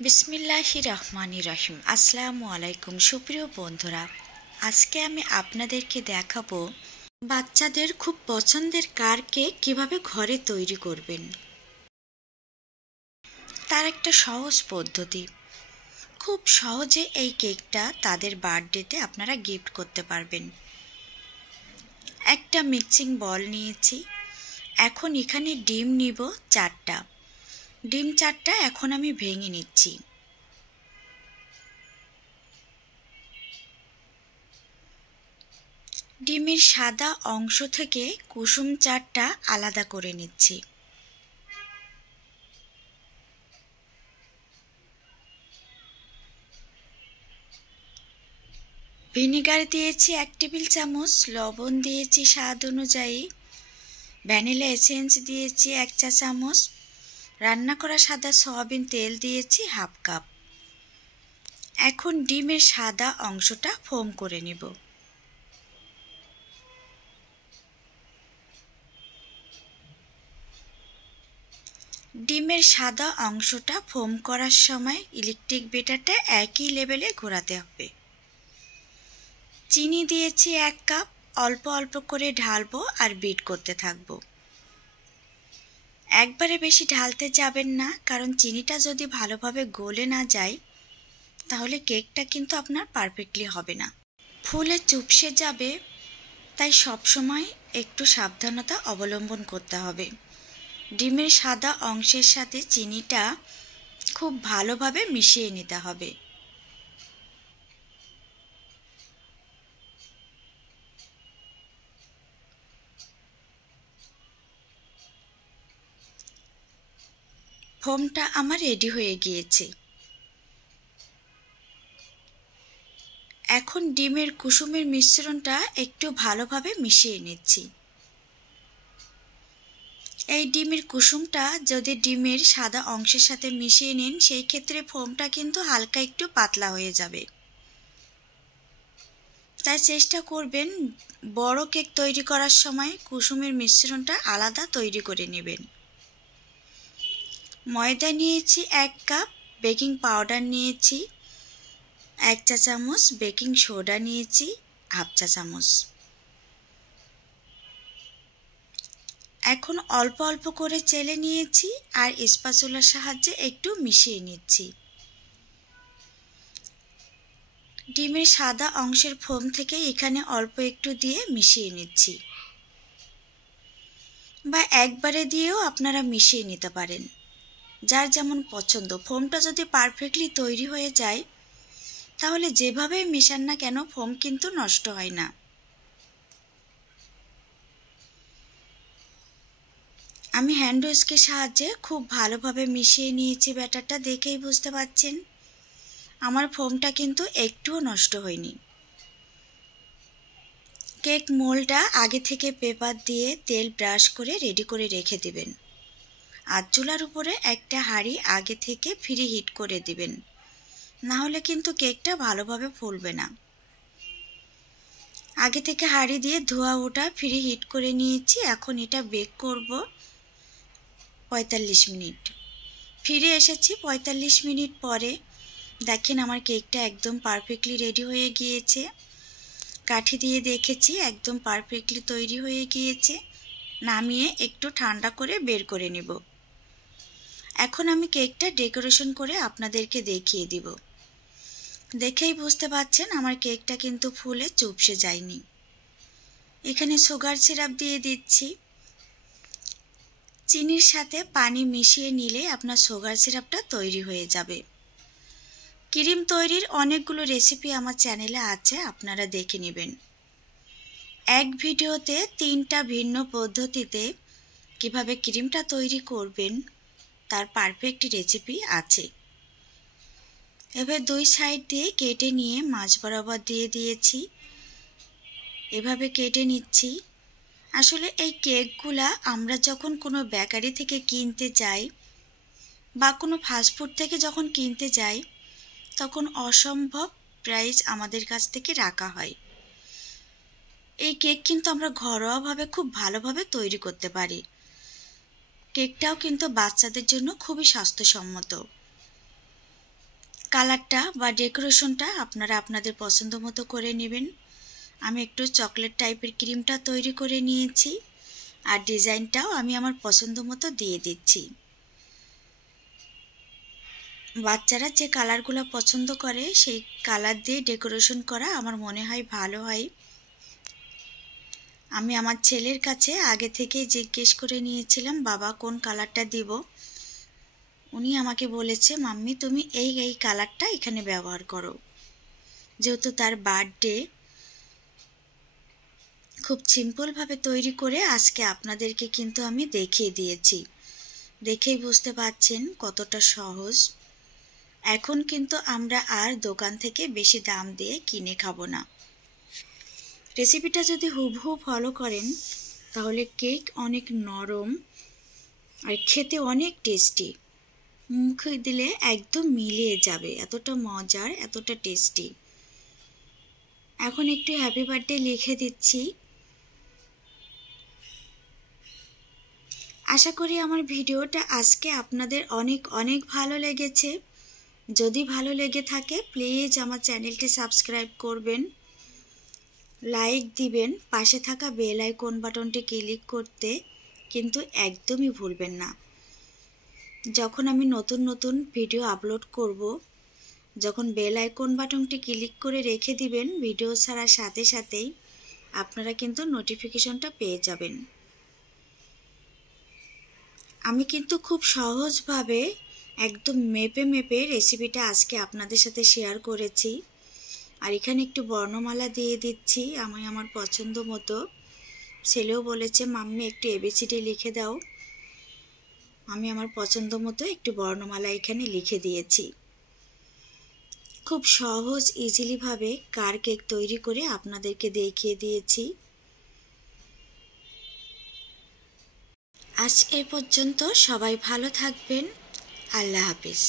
বিসমিল্লাহির রহমানির রহিম। আসসালামু আলাইকুম সুপ্রিয় বন্ধুরা, আজকে আমি আপনাদেরকে দেখাবো বাচ্চাদের খুব পছন্দের কার কেক কিভাবে ঘরে তৈরি করবেন। তার একটা সহজ পদ্ধতি, খুব সহজে এই কেকটা তাদের বার্থডেতে আপনারা গিফট করতে পারবেন। একটা মিক্সিং বল নিয়েছি, এখন এখানে ডিম নিব 4টা। ডিম 4টা এখন আমি ভেঙে নিচ্ছি। ডিমের সাদা অংশ থেকে কুসুম চারটা আলাদা করে নিচ্ছি। ভিনেগার দিয়েছি 1 টেবিল চামচ, লবণ দিয়েছি স্বাদ অনুযায়ী, ভ্যানিলা এসেন্স দিয়েছি 1 চা চামচ, রান্না করা সাদা সয়াবিন তেল দিয়েছি 1/2 কাপ। এখন ডিমের সাদা অংশটা ফোম করে নিব। ডিমের সাদা অংশটা ফোম করার সময় ইলেকট্রিক বিটারটা একই লেভেলে ঘোরাতে হবে। চিনি দিয়েছি 1 কাপ, অল্প অল্প করে ঢালবো আর বিট করতে থাকবো। একবারে বেশি ঢালতে যাবেন না, কারণ চিনিটা যদি ভালোভাবে গলে না যায় তাহলে কেকটা কিন্তু আপনার পারফেক্টলি হবে না, ফুলে চুপসে যাবে। তাই সবসময় একটু সাবধানতা অবলম্বন করতে হবে। ডিমের সাদা অংশের সাথে চিনিটা খুব ভালোভাবে মিশিয়ে নিতে হবে। ফোমটা আমার রেডি হয়ে গিয়েছে। এখন ডিমের কুসুমের মিশ্রণটা একটু ভালোভাবে মিশিয়ে নিচ্ছি। এই ডিমের কুসুমটা যদি ডিমের সাদা অংশের সাথে মিশিয়ে নিন, সেই ক্ষেত্রে ফোমটা কিন্তু হালকা একটু পাতলা হয়ে যাবে। তাই চেষ্টা করবেন বড় কেক তৈরি করার সময় কুসুমের মিশ্রণটা আলাদা তৈরি করে নেবেন। ময়দা নিয়েছি 1 কাপ, বেকিং পাউডার নিয়েছি 1 চা চামচ, বেকিং সোডা নিয়েছি 1/2 চা চামচ। এখন অল্প অল্প করে চেলে নিয়েছি আর স্প্যাচুলার সাহায্যে একটু মিশিয়ে নিচ্ছি। ডিমের সাদা অংশের ফোম থেকে এখানে অল্প একটু দিয়ে মিশিয়ে নিচ্ছি, বা একবারে দিয়েও আপনারা মিশিয়ে নিতে পারেন, যার যেমন পছন্দ। ফোমটা যদি পারফেক্টলি তৈরি হয়ে যায় তাহলে যেভাবে মেশান না কেন ফোম কিন্তু নষ্ট হয় না। আমি হ্যান্ড উইস্কের সাহায্যে খুব ভালোভাবে মিশিয়ে নিয়েছি। ব্যাটারটা দেখেই বুঝতে পারছেন আমার ফোমটা কিন্তু একটুও নষ্ট হয়নি। কেক মোল্ডটা আগে থেকে পেপার দিয়ে তেল ব্রাশ করে রেডি করে রেখে দিবেন। আর চুলার উপরে একটা হাঁড়ি আগে থেকে ফ্রি হিট করে দিবেন, না হলে কিন্তু কেকটা ভালোভাবে ফুলবে না। আগে থেকে হাঁড়ি দিয়ে ধোয়া ওটা ফ্রি হিট করে নিয়েছি। এখন এটা বেক করব 45 মিনিট। ফিরে এসেছি 45 মিনিট পরে। দেখেন আমার কেকটা একদম পারফেক্টলি রেডি হয়ে গিয়েছে। কাঠি দিয়ে দেখেছি একদম পারফেক্টলি তৈরি হয়ে গিয়েছে। নামিয়ে একটু ঠান্ডা করে বের করে নেব। এখন আমি কেকটা ডেকোরেশন করে আপনাদেরকে দেখিয়ে দিব। দেখেই বুঝতে পারছেন আমার কেকটা কিন্তু ফুলে চুপসে যায়নি। এখানে সুগার সিরাপ দিয়ে দিচ্ছি। চিনির সাথে পানি মিশিয়ে নিলে আপনার সুগার সিরাপটা তৈরি হয়ে যাবে। ক্রিম তৈরির অনেকগুলো রেসিপি আমার চ্যানেলে আছে, আপনারা দেখে নেবেন। এক ভিডিওতে 3টা ভিন্ন পদ্ধতিতে কিভাবে ক্রিমটা তৈরি করবেন তার পারফেক্ট রেসিপি আছে। এবার 2 সাইড দিয়ে কেটে নিয়ে মাঝ বরাবর দিয়ে দিয়েছি। এভাবে কেটে নিচ্ছি। আসলে এই কেকগুলা আমরা যখন কোনো বেকারি থেকে কিনতে যাই বা কোনো ফাস্টফুড থেকে যখন কিনতে যাই তখন অসম্ভব প্রাইস আমাদের কাছ থেকে রাখা হয়। এই কেক কিন্তু আমরা ঘরোয়াভাবে খুব ভালোভাবে তৈরি করতে পারি। কেকটাও কিন্তু বাচ্চাদের জন্য খুবই স্বাস্থ্যসম্মত। কালারটা বা ডেকোরেশনটা আপনারা আপনাদের পছন্দ মতো করে নেবেন। আমি একটু চকলেট টাইপের ক্রিমটা তৈরি করে নিয়েছি, আর ডিজাইনটাও আমি আমার পছন্দ মতো দিয়ে দিচ্ছি। বাচ্চারা যে কালারগুলো পছন্দ করে সেই কালার দিয়ে ডেকোরেশন করা আমার মনে হয় ভালো হয়। আমি আমার ছেলের কাছে আগে থেকে জিজ্ঞেস করে নিয়েছিলাম বাবা কোন কালারটা দিব। উনি আমাকে বলেছে মাম্মি তুমি এই কালারটা এখানে ব্যবহার করো। যেহেতু তার বার্থডে, খুব সিম্পলভাবে তৈরি করে আজকে আপনাদেরকে কিন্তু আমি দেখিয়ে দিয়েছি। দেখেই বুঝতে পারছেন কতটা সহজ। এখন কিন্তু আমরা আর দোকান থেকে বেশি দাম দিয়ে কিনে খাবো না। রেসিপিটা যদি হুবহু ফলো করেন তাহলে কেক অনেক নরম আর খেতে অনেক টেস্টি। মুখে দিলে একদম মিলিয়ে যাবে, এতটা মজার, এতটা টেস্টি। এখন একটু হ্যাপি বার্থডে লিখে দিচ্ছি। আশা করি আমার ভিডিওটা আজকে আপনাদের অনেক অনেক ভালো লেগেছে। যদি ভালো লেগে থাকে প্লিজ আমার চ্যানেলটি সাবস্ক্রাইব করবেন, লাইক দিবেন, পাশে থাকা বেল আইকন বাটনটি ক্লিক করতে কিন্তু একদমই ভুলবেন না। যখন আমি নতুন নতুন ভিডিও আপলোড করব, যখন বেল আইকন বাটনটি ক্লিক করে রেখে দিবেন, ভিডিও ছাড়ার সাথে সাথেই আপনারা কিন্তু নোটিফিকেশনটা পেয়ে যাবেন। আমি কিন্তু খুব সহজভাবে একদম মেপে মেপে রেসিপিটা আজকে আপনাদের সাথে শেয়ার করেছি। আর এখানে একটু বর্ণমালা দিয়ে দিচ্ছি আমি আমার পছন্দ মতো। ছেলেও বলেছে মাম্মি একটু এবিসিডি লিখে দাও। আমি আমার পছন্দ মতো একটু বর্ণমালা এখানে লিখে দিয়েছি। খুব সহজ ইজিলিভাবে কার কেক তৈরি করে আপনাদেরকে দেখিয়ে দিয়েছি। আজ এ পর্যন্ত, সবাই ভালো থাকবেন। আল্লাহ হাফেজ।